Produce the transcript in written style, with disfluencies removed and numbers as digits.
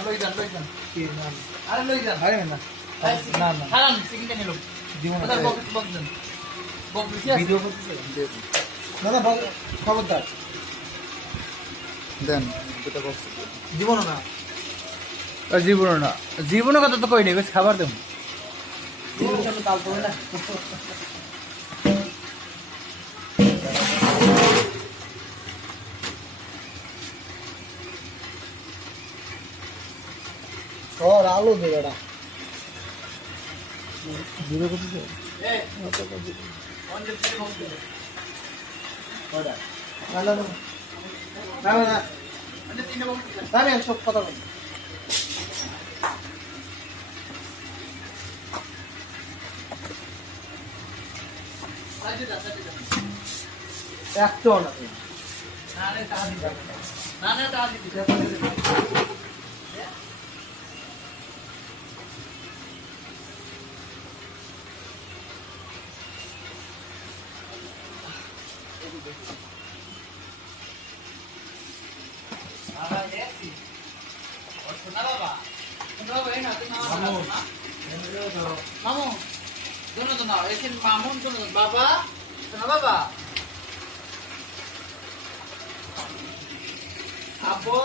লই যান আরে লই যান আরে না না না খারাপ চিকেনটা নিলো দিব না বক দেন বক ভিডিও করতেছে না না খবরদার দেন দুটো বক্স জীবন না জীবনের কথা তো কই নাই খাবার দেব জীবনের সাথে তাল পড়ে না और आलू दे बेटा जीरो को दे ए तो को दे ऑन दे बॉक्स दे बड़ा ना ना ना ना अंदर तीन बॉक्स दे ना मैं सब पता नहीं साजे दा एक तो ना नाने ता दी मामू दोनों तो ना ऐसे मामू दोनों बाबा सुना बाबा आपो